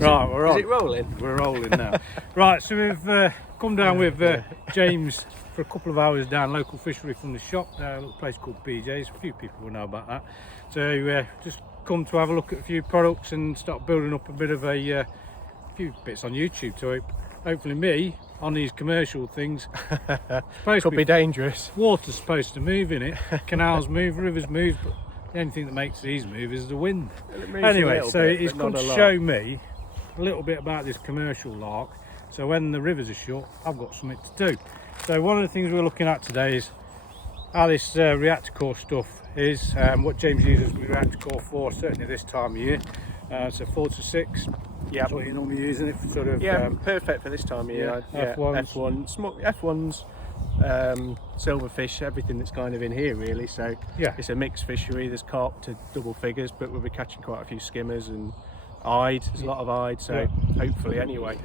Right, we're on. Is it rolling? We're rolling now. Right, so we've come down with James for a couple of hours down local fishery from the shop, a little place called BJ's. A few people will know about that. So just come to have a look at a few products and start building up a bit of a few bits on YouTube to hopefully me on these commercial things. Could be dangerous. Water's supposed to move in it, canals move, rivers move, but the only thing that makes these move is the wind. Anyway, so he's come to show me a little bit about this commercial lark. So when the rivers are shut, I've got something to do. So one of the things we're looking at today is how this reactor core stuff is, what James uses reactor core for, certainly this time of year. So 4 to 6. Yeah, that's what you're normally using it for, sort of. Yeah, perfect for this time of year. Yeah, F1s, silverfish, everything that's kind of in here really. So yeah, it's a mixed fishery. There's carp to double figures, but we'll be catching quite a few skimmers and eyed. There's a lot of eyed, so hopefully anyway.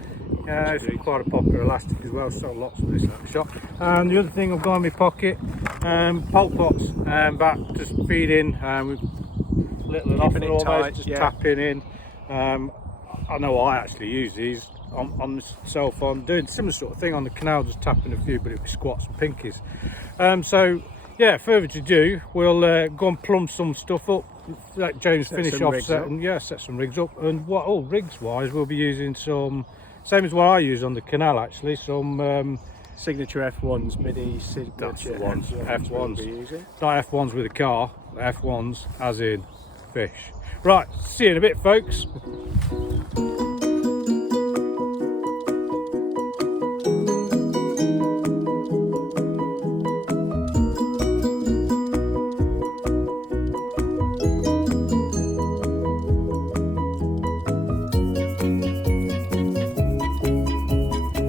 Yeah, it's quite a popular elastic as well. So lots of this at the shop. And the other thing I've got in my pocket, pulp pots, back just feeding with little enough almost, just tapping in. I know I actually use these on myself. I'm doing similar sort of thing on the canal, just tapping a few, but it'll be squats and pinkies. So yeah, further to do, we'll go and plumb some stuff up. Let James finish off set some rigs up. And rigs wise, we'll be using some, same as what I use on the canal actually, some signature F1s, MIDI signature. That's the ones, F1s. Not F1s with a car, F1s as in fish. Right, see you in a bit, folks.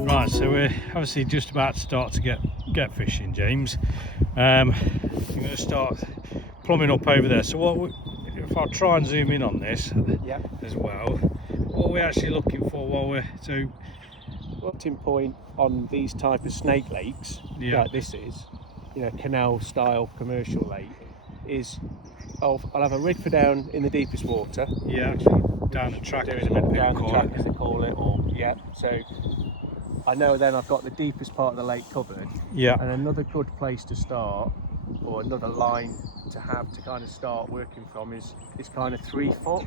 Right, so we're obviously just about to start to get fishing, James. I'm going to start plumbing up over there. So if I try and zoom in on this as well, what are we actually looking for while we're Starting point on these type of snake lakes, like this is, canal style commercial lake, is I'll have a rig for down in the deepest water. Yeah, actually down the track, down the track as they call it, so I know then I've got the deepest part of the lake covered. Yeah. And another good place to start, or another line to have to kind of start working from, is kind of 3 foot.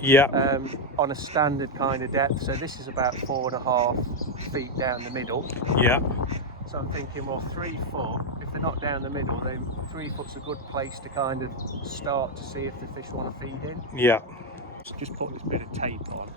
Yeah. On a standard kind of depth. So this is about 4.5 feet down the middle. Yeah. So I'm thinking, well, 3 foot, if they're not down the middle, then 3 foot's a good place to kind of start to see if the fish want to feed in. Yeah. So just put this bit of tape on.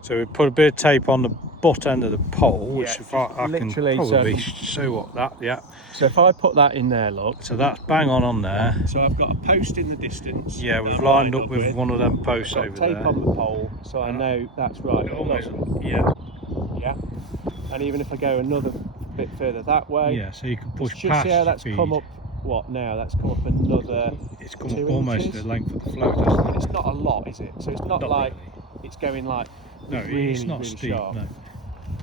So we put a bit of tape on the butt end of the pole, which if I can probably show what that, So if I put that in there, look. So that's bang on there. So I've got a post in the distance. Yeah, we've lined up with one of them posts over there. Tape on the pole, so I know that's right. Almost, yeah. And even if I go another bit further that way. Yeah, so you can push past. Yeah, that's come up. What now? That's come up another. It's come up almost the length of the float, isn't it? It's not a lot, is it? So it's not like really. It's going like. No, really, it's not really steep. Sharp. No.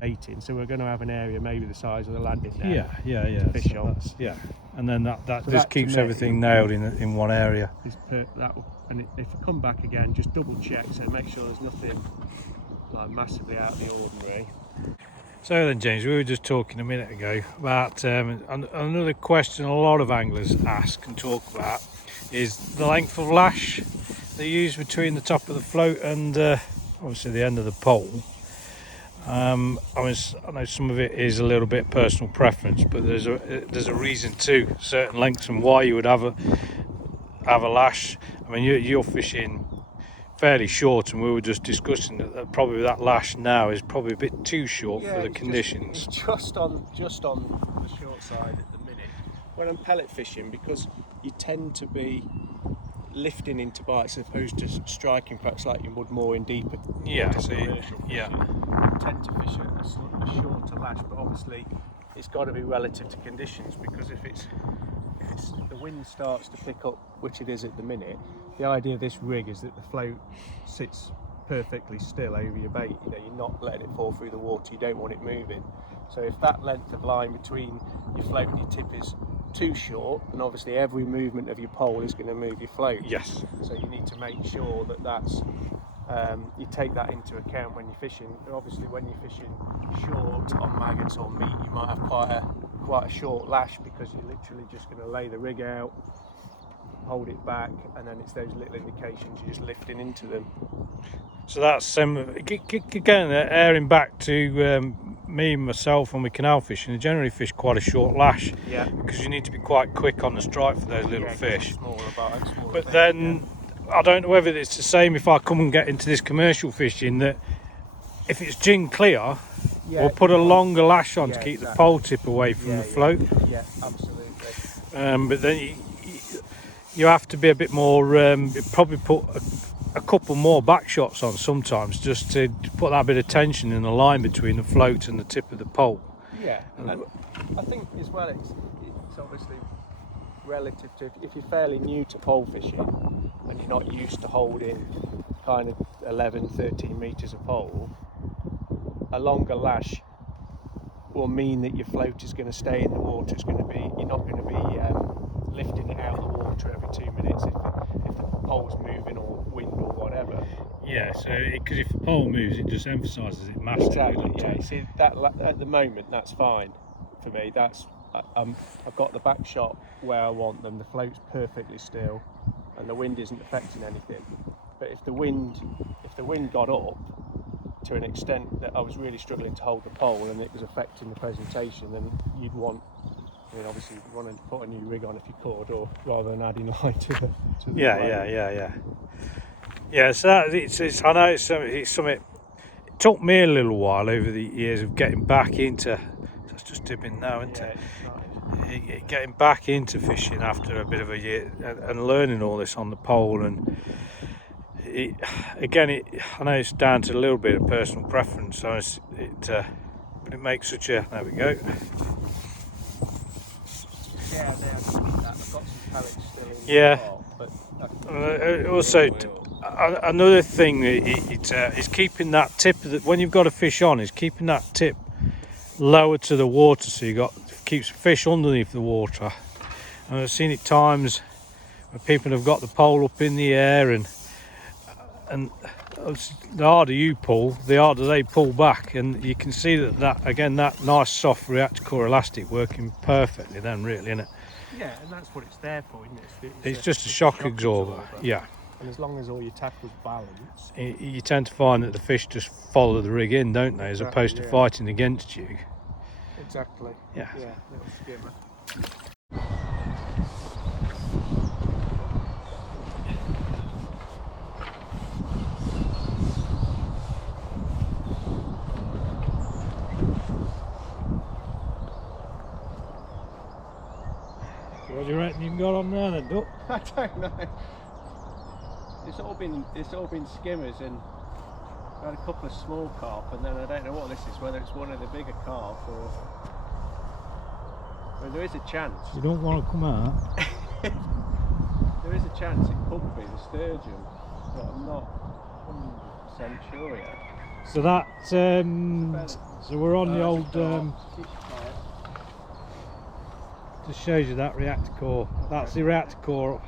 18, so we're going to have an area maybe the size of the landing net. Yeah. To fish on. And then that so just keeps everything nailed in one area. And if you come back again, just double check, so make sure there's nothing like massively out of the ordinary. So then, James, we were just talking a minute ago about another question a lot of anglers ask and talk about is the length of lash they use between the top of the float and obviously the end of the pole. I know some of it is a little bit personal preference, but there's a reason to certain lengths and why you would have a lash. I mean, you're fishing fairly short, and we were just discussing that probably that lash now is probably a bit too short for the conditions. It's just on the short side at the minute when I'm pellet fishing, because you tend to be lifting into bites as opposed to striking perhaps like you would more in deeper. You tend to fish a shorter lash, but obviously it's got to be relative to conditions, because if the wind starts to pick up, which it is at the minute, the idea of this rig is that the float sits perfectly still over your bait. You're not letting it fall through the water, you don't want it moving. So if that length of line between your float and your tip is too short, and obviously every movement of your pole is going to move your float. Yes. So you need to make sure that that's you take that into account when you're fishing. And obviously, when you're fishing short on maggots or meat, you might have quite a short lash, because you're literally just going to lay the rig out, hold it back, and then it's those little indications you're just lifting into them. So that's again airing back to me and myself when we canal fishing. I generally fish quite a short lash, Yeah, because you need to be quite quick on the strike for those little fish. Smaller But things, then I don't know whether it's the same if I come and get into this commercial fishing, that if it's gin clear, we'll put a longer lash on to keep the pole tip away from the float. Yeah, absolutely. But then you have to be a bit more, probably put a couple more back shots on sometimes, just to put that bit of tension in the line between the float and the tip of the pole. Yeah, and I think as well it's obviously relative to if you're fairly new to pole fishing and you're not used to holding kind of 11, 13 metres of pole, a longer lash will mean that your float is going to stay in the water. You're not going to be lifting it out of the water every 2 minutes if the pole's moving or wind or whatever. Yeah, so because if the pole moves, it just emphasises it massively. Exactly. Yeah. See, that at the moment that's fine for me. I've got the back shot where I want them. The float's perfectly still, and the wind isn't affecting anything. But if the wind got up to an extent that I was really struggling to hold the pole and it was affecting the presentation, then you'd want. Obviously, you'd want to put a new rig on if you could, or rather than adding line to the. Yeah, so I know it's something. It took me a little while over the years of getting back into. That's just dipping now, isn't it? Getting back into fishing after a bit of a year and learning all this on the pole, and I know it's down to a little bit of personal preference. So but it makes such a. There we go. Yeah, I've got some pellets still in Yeah. the pot, but Also, another thing is keeping that tip when you've got a fish on, is keeping that tip lower to the water, so keeps fish underneath the water. And I've seen it times where people have got the pole up in the air, and the harder you pull, the harder they pull back, and you can see that nice soft Reactor elastic working perfectly then, really, isn't it? yeah, and that's what it's there for, isn't it? It's just a shock absorber. Yeah. And as long as all your tackle's balanced, You tend to find that the fish just follow the rig in, don't they, as opposed to fighting against you. Exactly. Yeah. Yeah, little skimmer. What do you reckon you've got on there then, Duck? I don't know. It's all been skimmers, and I had a couple of small carp, and then I don't know what this is, whether it's one of the bigger carp or. I mean, there is a chance. You don't want to come out. There is a chance it could be the sturgeon, but I'm not 100% sure yet. So that, so we're on the old. Just shows you that reactor core. That's the reactor core.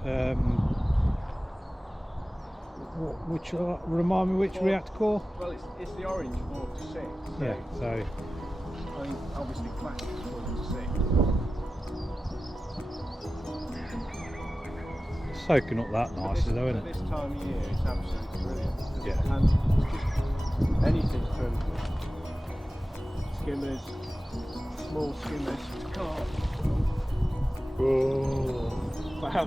Which remind me which reactor core? Well, it's the orange 4 to 6. So Yeah. So I mean, obviously classic 4 to 6. it's soaking up that nicely, though, isn't it? This time of year, it's absolutely brilliant. Yeah. And it's just anything from skimmers, small skimmers to carp. Oh. Wow.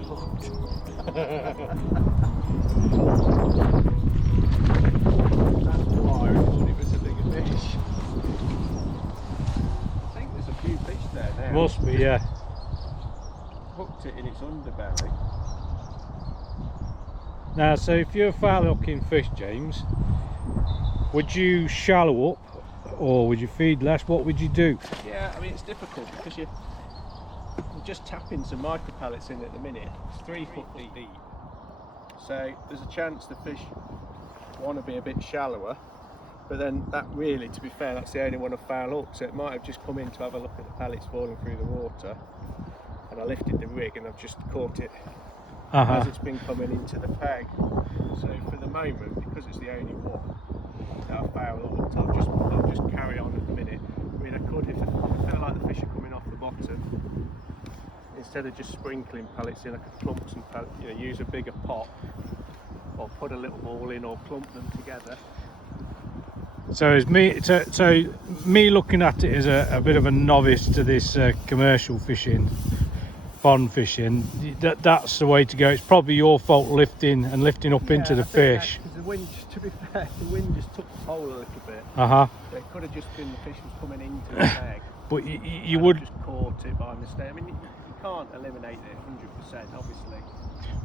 That's why I thought it was a bigger fish. I think there's a few fish there now. Must be, yeah. Hooked it in its underbelly. Now, so if you're foul hooking fish, James, would you shallow up or would you feed less? What would you do? Yeah, I mean it's difficult because you're just tapping some micro pellets in at the minute. It's 3 foot deep, so there's a chance the fish want to be a bit shallower. But then that really, to be fair, that's the only one of foul hook, so it might have just come in to have a look at the pellets falling through the water, and I lifted the rig and I've just caught it as it's been coming into the peg. So for the moment, because it's the only one that I've fouled up, I'll just carry on at the minute. I mean, I could, if I feel like the fish are coming off the bottom, instead of just sprinkling pellets in, I could clump some pellets, use a bigger pot, or put a little ball in, or clump them together. So is me. So me looking at it as a bit of a novice to this commercial fishing, pond fishing. That's the way to go. It's probably your fault lifting up into the fish. Because the wind, to be fair, the wind just took the pole a little bit. It could have just been the fish was coming into the bag. But you would just caught it by mistake. I mean, you can't eliminate it 100%, obviously.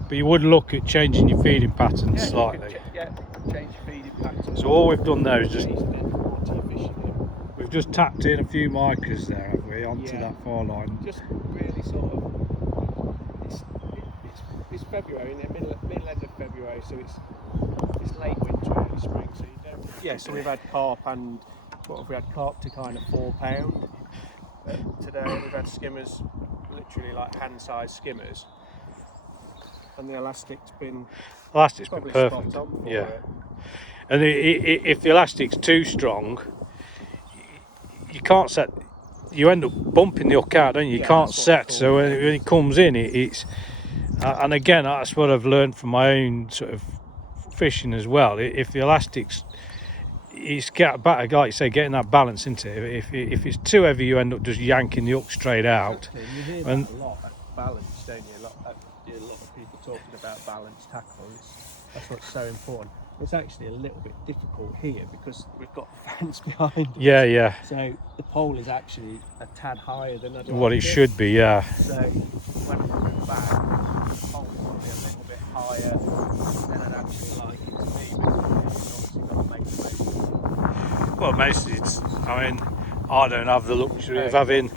But you would look at changing your feeding patterns slightly. Change your feeding patterns. So all we've done there is we've just tapped in a few micas there, haven't we, onto that far line. Just really sort of, it's February, in the middle end of February, so it's late winter, early spring, so you don't. Yeah, so we've had carp, and what have we had? Carp to kind of £4 today. We've had skimmers, literally like hand-sized skimmers. And the elastic's been perfect. Spot on for it. And if the elastic's too strong, you can't set. You end up bumping the hook out, don't you? You can't set. So when it comes in, it's. And again, that's what I've learned from my own sort of fishing as well. If the elastic's, it's get back, like you say, getting that balance into it. If it's too heavy, you end up just yanking the hook straight out. Exactly. You hear that a lot. Balance, don't you? A lot of people talking about balance tackle. That's what's so important. It's actually a little bit difficult here because we've got the fence behind us. Yeah. So the pole is actually a tad higher than what it should be. Yeah. So when I'm coming back, the pole's probably a little bit higher than I'd actually like it to be. Because obviously got to make the most. Well, mostly it's. I mean, I don't have the luxury of having.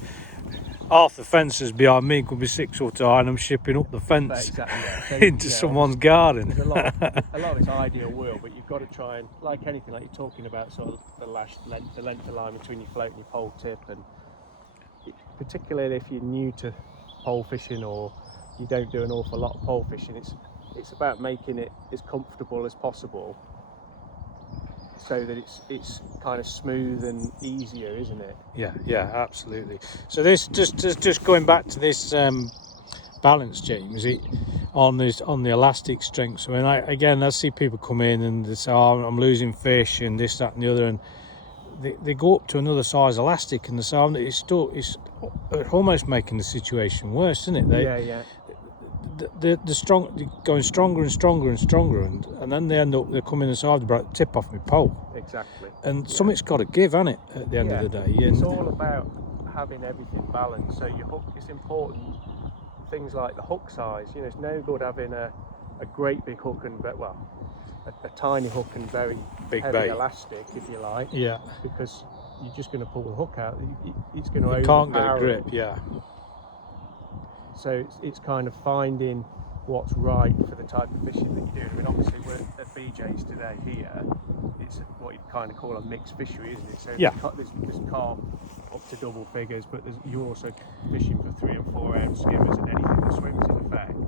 Half the fences behind me could be 6 foot high, and I'm shipping up the fence into someone's garden. A lot of it's ideal wheel, but you've got to try and, like anything, like you're talking about, sort of the lash length, the length of line between your float and your pole tip, and particularly if you're new to pole fishing or you don't do an awful lot of pole fishing, it's about making it as comfortable as possible, so that it's kind of smooth and easier, isn't it? Yeah, absolutely. So this just going back to this balance, James, on the elastic strength. So I see people come in and they say, "Oh, I'm losing fish," and this, that, and the other, and they go up to another size elastic, and they say, it's almost making the situation worse, isn't it? Yeah. The strong going stronger and stronger and stronger, and then they're coming and say, "I've got to tip off my pole." Exactly. And something's got to give, hasn't it? At the end of the day, it's all about having everything balanced. So your hook is important. Things like the hook size. It's no good having a great big hook and a tiny hook and very big heavy bait elastic, if you like. Yeah. Because you're just going to pull the hook out. It's going to. You can't get a grip. Yeah. So it's kind of finding what's right for the type of fishing that you're doing. I mean, obviously we're at BJ's today here. It's what you'd kind of call a mixed fishery, isn't it? So there's carp up to double figures, but you're also fishing for 3 and 4 ounce skimmers and anything that swims in effect.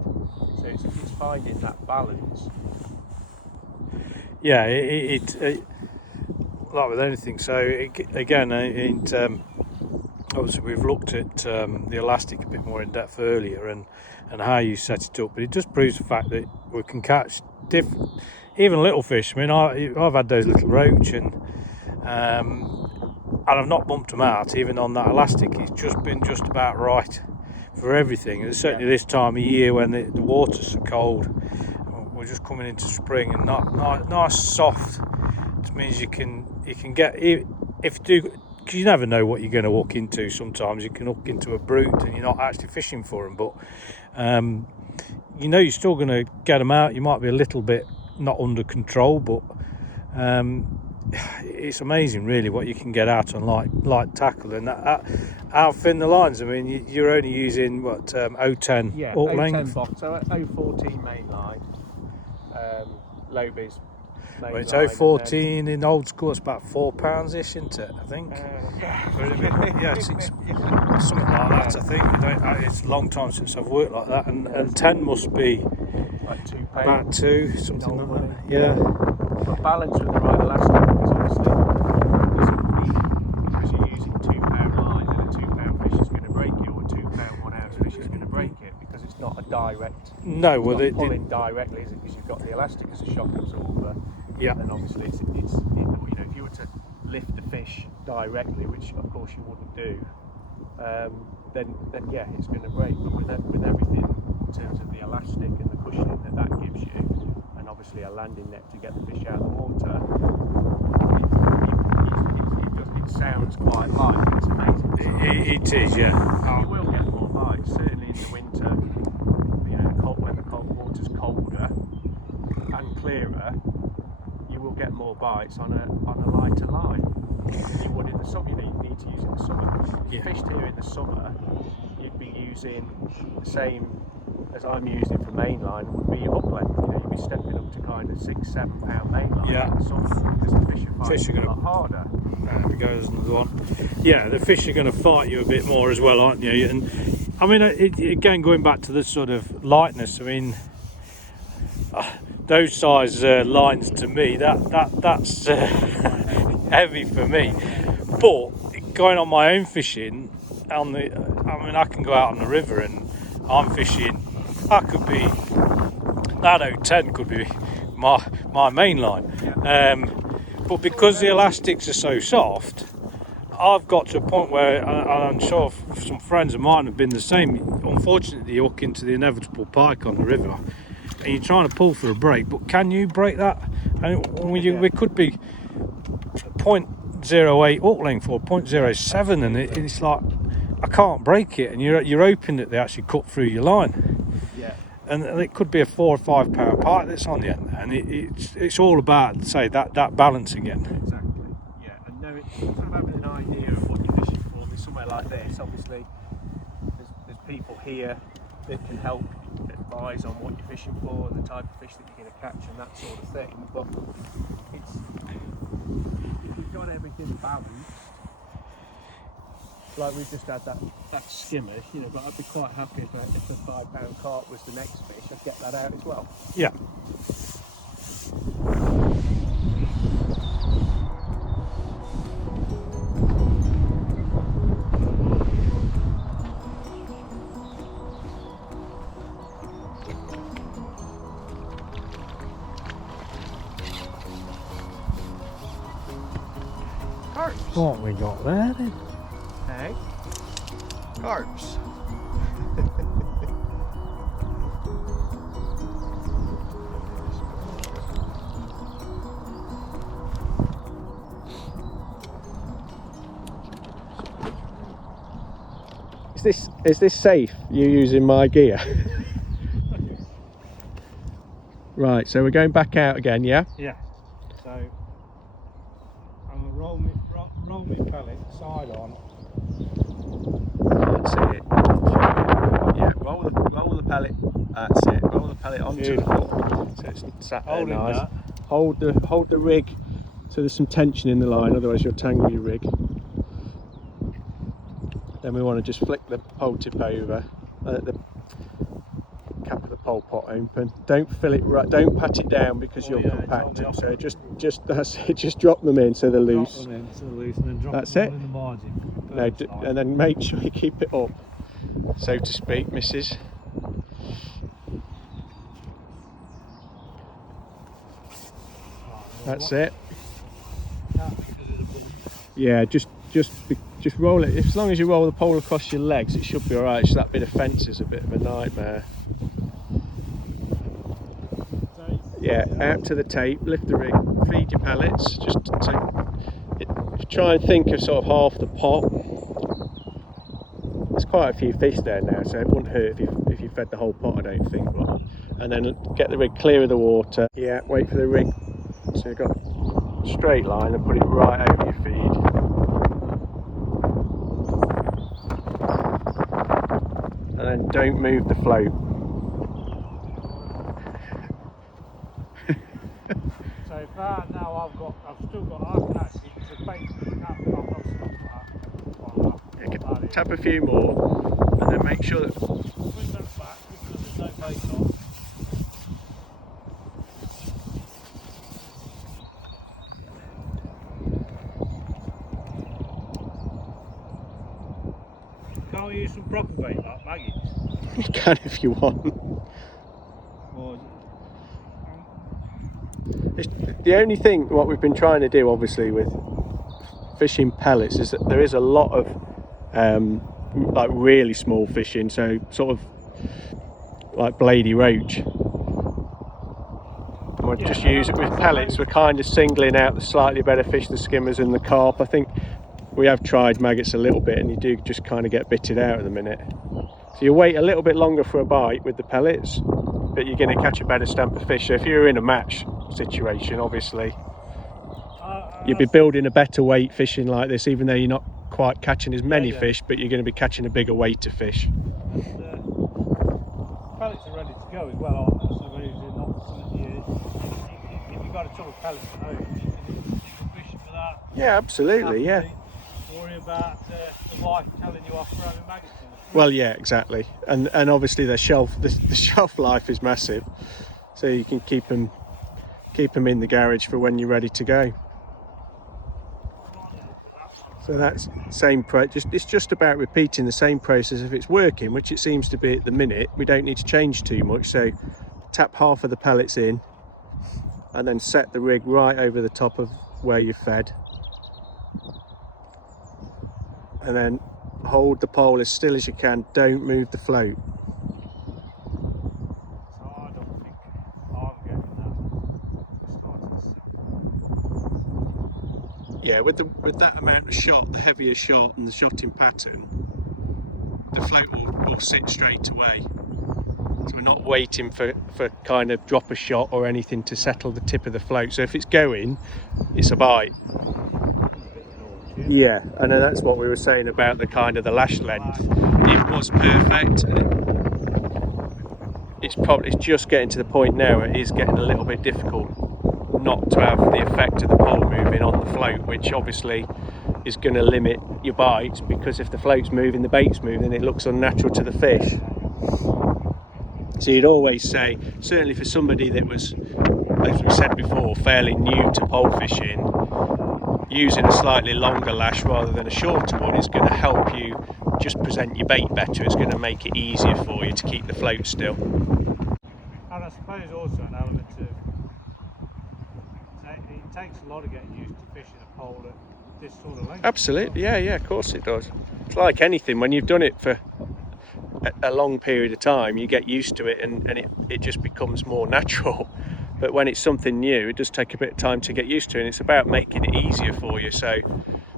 So it's finding that balance. Yeah, it like with anything. So obviously we've looked at the elastic a bit more in depth earlier and how you set it up, but it just proves the fact that we can catch even little fish. I mean, I've had those little roach and I've not bumped them out even on that elastic. It's just been just about right for everything, and certainly this time of year when the water's so cold. We're just coming into spring, and nice soft. It means you can get, if you do, because you never know what you're going to hook into. Sometimes you can hook into a brute and you're not actually fishing for them, but you're still going to get them out. You might be a little bit not under control, but it's amazing really what you can get out on light tackle, and how thin the lines. I mean, you're only using what 010 hook length. Box, so 014 main line, low biz. Well, it's 014 in old school. It's about £4 ish, isn't it? I think. It's something like that. I think. It's a long time since I've worked like that, and 10 must be. like £2. About 2, something old like money. that. Yeah. But balance with the right elastic, because obviously because you're using £2 line and a £2 fish is going to break it, or a £2 1 ounce fish is going to break it, because it's not a direct. No, well, it's not pulling directly, is it? Because you've got the elastic as a shock absorber. yeah. And obviously it's you know, if you were to lift the fish directly, which of course you wouldn't do, then yeah, it's going to break. But with everything in terms of the elastic and the cushioning that gives you, and obviously a landing net to get the fish out of the water, it sounds quite light. It's amazing. It is, yeah. You will get more bites, certainly in the winter. You know, when the water's colder and clearer, you will get more bites on a lighter line than you would in the summer. You know, you need to use in the summer. If you fished here in the summer, you'd be using the same as I'm using for mainline, would be hook length. You know, you'd be stepping up to kind of £6-7 mainline in the summer, because the fish are fighting a lot harder. There goes another one. Yeah, the fish are going to fight you a bit more as well, aren't you? And I mean, again, going back to the sort of lightness, I mean, those size lines to me, that's heavy for me. But going on my own fishing, I mean, I can go out on the river and I'm fishing. That could be that 010 could be my main line. But because the elastics are so soft, I've got to a point where, and I'm sure some friends of mine have been the same, unfortunately you hook into the inevitable pike on the river and you're trying to pull for a break, but can you break that? And we could be 0.08 hook length or 0.07, and it's like, I can't break it, and you're hoping that they actually cut through your line. Yeah. And it could be a £4 or £5 pike that's on the end, and it's all about, say, that balance again. Exactly. Yeah, and sort of having an idea of what you're fishing for. There's somewhere like this, obviously, there's people here that can help advise on what you're fishing for and the type of fish that you're going to catch and that sort of thing. But if you've got everything balanced, like we've just had that skimmer, you know, but I'd be quite happy if the £5 carp was the next fish, I'd get that out as well. Yeah. Carps. What we got there then? Hey? Carps. Is this safe, you using my gear? Right, so we're going back out again, yeah? Yeah. So I'm gonna roll me pellet side on. That's it. Yeah, roll the pellet. That's it. Roll the pellet onto the floor. So it's sat there nice. That. Hold the rig so there's some tension in the line, otherwise you'll tangle your rig. Then we want to just flick the pole tip over, the cap of the pole pot open. Don't fill it right. Don't pat it down because you'll compact them. So just that's it. Just drop them in so they're loose. Drop them in so they're loose, and then drop That's them it. in the margin. No, and then make sure you keep it up, so to speak, Mrs. That's it. Yeah, just roll it. As long as you roll the pole across your legs, it should be all right. Just that bit of fence is a bit of a nightmare. Yeah, out to the tape, lift the rig, feed your pellets. Just try and think of sort of half the pot. There's quite a few fish there now, so it wouldn't hurt if you fed the whole pot, I don't think. But, and then get the rig clear of the water. Yeah, wait for the rig. So you've got a straight line and put it right over your feed. And then don't move the float. So far now I've still got, I can actually, the bait, I've not stopped that. You can tap a few more and then make sure that Swing that back because there's no bait on. Can't we use some proper bait like Maggie? You can if you want. Or The only thing, what we've been trying to do obviously with fishing pellets, is that there is a lot of like really small fishing, so sort of like bladey roach. And we'll just use it with pellets. We're kind of singling out the slightly better fish, the skimmers and the carp. I think we have tried maggots a little bit, and you do just kind of get bitted out at the minute. So you wait a little bit longer for a bite with the pellets, but you're going to catch a better stamp of fish. So if you're in a match situation, obviously you'll be building a better weight fishing like this, even though you're not quite catching as many fish, but you're going to be catching a bigger weight of fish. and, pellets are ready to go as well, aren't they? So they're not something if you've got a ton of pellets at home, you can fish without. Yeah, absolutely, yeah. Worry about the wife telling you off for having maggots in it. Well, yeah, exactly, and obviously the shelf life is massive, so you can keep them in the garage for when you're ready to go. So that's same it's just about repeating the same process. If it's working, which it seems to be at the minute, we don't need to change too much. So tap half of the pellets in and then set the rig right over the top of where you've fed, and then hold the pole as still as you can. Don't move the float. So I don't think I'm getting that. Starting to suck. Yeah, with that amount of shot, the heavier shot and the shotting pattern, the float will sit straight away. So we're not waiting for kind of drop a shot or anything to settle the tip of the float. So if it's going, it's a bite. Yeah, and that's what we were saying about the kind of the lash length. It was perfect. It's just getting to the point now where it is getting a little bit difficult not to have the effect of the pole moving on the float, which obviously is going to limit your bites, because if the float's moving, the bait's moving, it looks unnatural to the fish. So you'd always say, certainly for somebody that was, as we said before, fairly new to pole fishing, using a slightly longer lash rather than a shorter one is going to help you just present your bait better. It's going to make it easier for you to keep the float still. And I suppose also an element of, it takes a lot of getting used to fishing a pole at this sort of length. Absolutely, yeah, of course it does. It's like anything, when you've done it for a long period of time, you get used to it, and it just becomes more natural. But when it's something new, it does take a bit of time to get used to, and it's about making it easier for you. So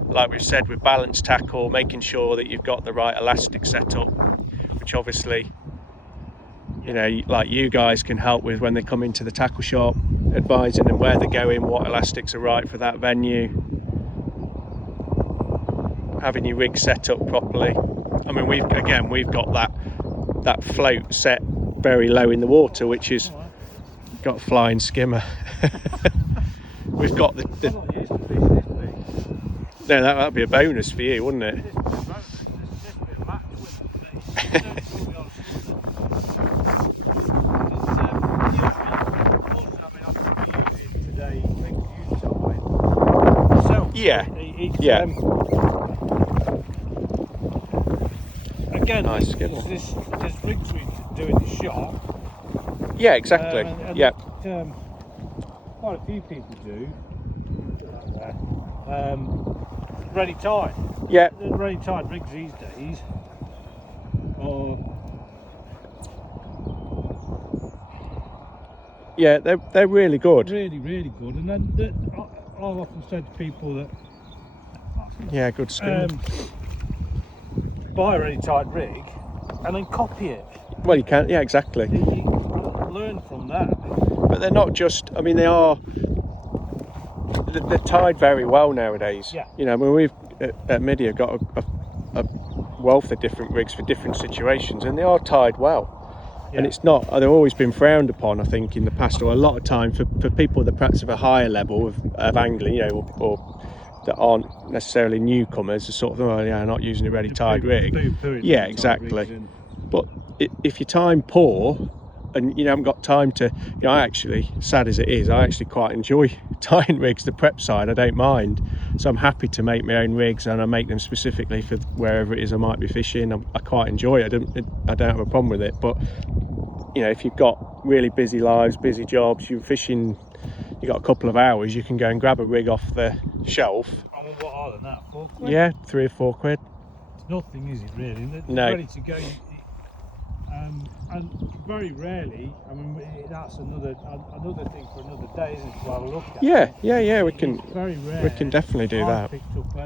like we've said, with balance tackle, making sure that you've got the right elastic setup, which obviously, you know, like you guys can help with when they come into the tackle shop, advising them where they're going, what elastics are right for that venue, having your rig set up properly. I mean, we've got that float set very low in the water, which is got a flying skimmer. We've got the no, that'd be a bonus for you, wouldn't it? Yeah. Again, nice there's rigs we do in the shop. Yeah, exactly. And yeah. Quite a few people do. Ready tied. Yeah. The ready tied rigs these days are. Yeah, they're really good. Really, really good. And then I've often said to people that. Yeah, good skimmer. Buy a ready tied rig and then copy it. Well, you can. Yeah, exactly. You can learn from that. But they're not just. I mean, they are. They're tied very well nowadays. Yeah. You know, I mean, we've at Media got a wealth of different rigs for different situations, and they are tied well. Yeah. And it's not. They've always been frowned upon, I think, in the past, or a lot of time for people that perhaps of a higher level of angling, you know, or that aren't necessarily newcomers, are sort of, oh yeah, not using a ready tied rig. Yeah, exactly. But if you're time poor, and you haven't got time to, I actually, sad as it is, I actually quite enjoy tying rigs. The prep side I don't mind, so I'm happy to make my own rigs, and I make them specifically for wherever it is I might be fishing. I quite enjoy it. I don't have a problem with it. But if you've got really busy lives, busy jobs, you're fishing, you've got a couple of hours, you can go and grab a rig off the shelf. I mean, what are they now, £4? Yeah, £3 or £4. It's nothing, is it really? They're No. ready to go. And very rarely, I mean, that's another thing for another day, isn't it, to have a look at? Yeah, we can. It's very rare. We can definitely do I that. picked up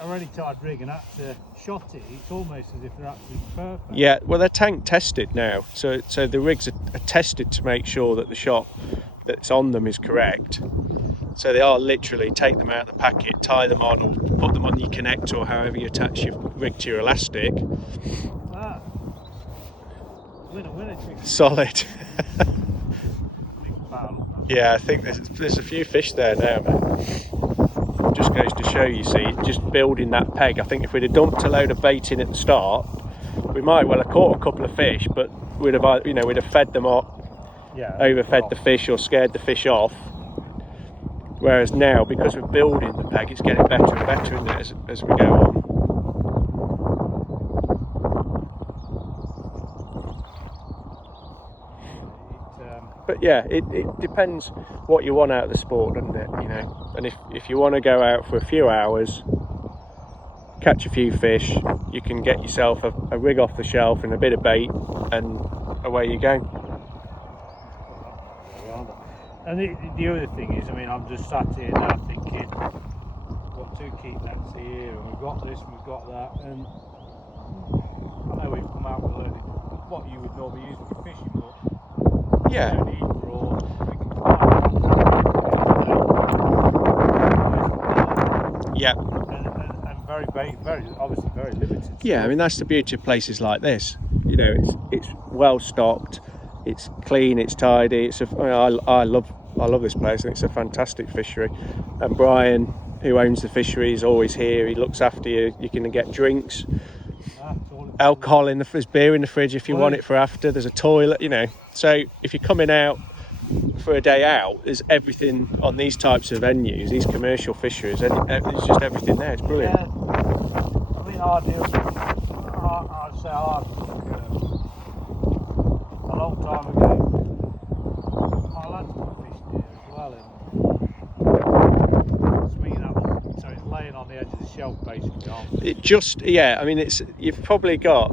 a ready tied rig and had to shot it. It's almost as if they're absolutely perfect. Yeah, well, they're tank tested now, so the rigs are tested to make sure that the shot that's on them is correct. So they are literally take them out of the packet, tie them on, or put them on your connector, or however you attach your rig to your elastic. Ah. Winner, chicken. Solid. Big foul. Yeah, I think there's a few fish there now, man. Just goes to show, you see, just building that peg. I think if we'd have dumped a load of bait in at the start, we might well have caught a couple of fish, but we'd have fed them up, overfed the fish or scared the fish off. Whereas now, because we're building the peg, it's getting better and better, isn't it, as we go on. But yeah, it depends what you want out of the sport, doesn't it? And if you want to go out for a few hours, catch a few fish, you can get yourself a rig off the shelf and a bit of bait, and away you go. And the other thing is, I mean, I'm just sat here now thinking, we've got 2 keep nets here, and we've got this, and we've got that, and I know we've come out with what you would normally use for fishing, but yeah, we don't need broad, we can yeah, and very obviously very limited. Yeah, I mean, that's the beauty of places like this. It's well stocked, it's clean, it's tidy. I love this place, and it's a fantastic fishery. And Brian, who owns the fishery, is always here. He looks after you. You can get drinks, alcohol there's beer in the fridge if you want it for after. There's a toilet, So if you're coming out for a day out, there's everything on these types of venues, these commercial fisheries. There's just everything there. It's brilliant. Yeah. I mean, I'd say a long time ago, my lads fished here as well, and swinging that, so it's laying on the edge of the shelf basically. I mean, you've probably got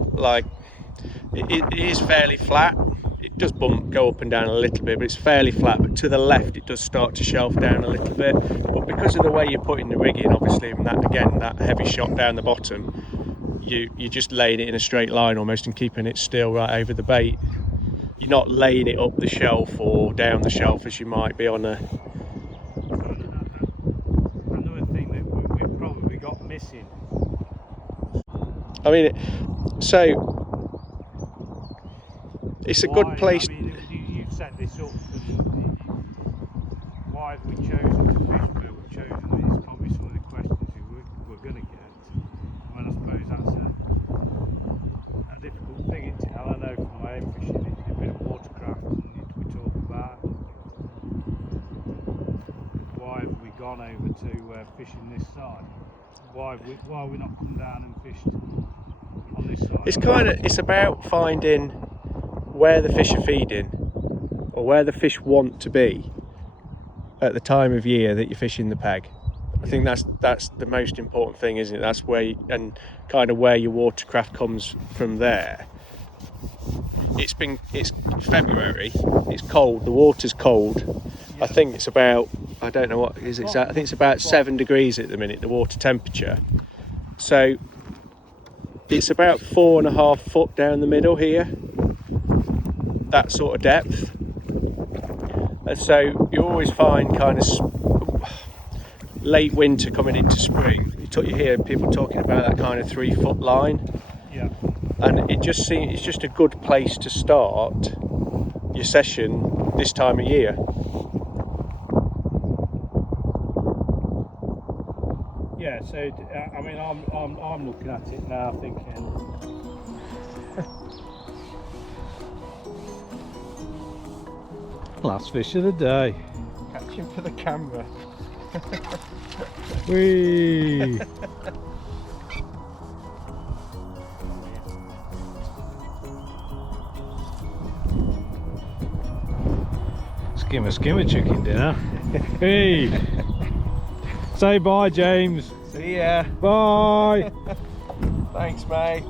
it is fairly flat. It does go up and down a little bit, but it's fairly flat. But to the left, it does start to shelf down a little bit. But because of the way you're putting the rig in, obviously, and that heavy shot down the bottom, you're just laying it in a straight line almost and keeping it still right over the bait. You're not laying it up the shelf or down the shelf as you might be on a. Another thing that we've probably got missing. I mean, it's a good place. I mean, you've set this up. Why have we chosen to fish where we've chosen? It's probably some of the questions we're going to get. I mean, I suppose that's a difficult thing, isn't it? And I know from my own fishing, it's a bit of watercraft, and we talk about why have we gone over to fishing this side? Why have we not come down and fished on this side? It's about finding where the fish are feeding, or where the fish want to be at the time of year that you're fishing the peg. I think that's the most important thing, isn't it? That's where and kind of where your watercraft comes from there. It's February, it's cold, the water's cold. I think it's about, I don't know what it is exact, I think it's about 7 degrees at the minute, the water temperature. So it's about 4.5 foot down the middle here, that sort of depth. And so you always find kind of late winter coming into spring, you hear people talking about that kind of 3 foot line. Yeah. And it just seems it's just a good place to start your session this time of year. Yeah, so I mean, I'm looking at it now, thinking Last fish of the day. Catching for the camera. Whee! Skimmer chicken dinner. Hey! Say bye, James. See ya. Bye! Thanks, mate.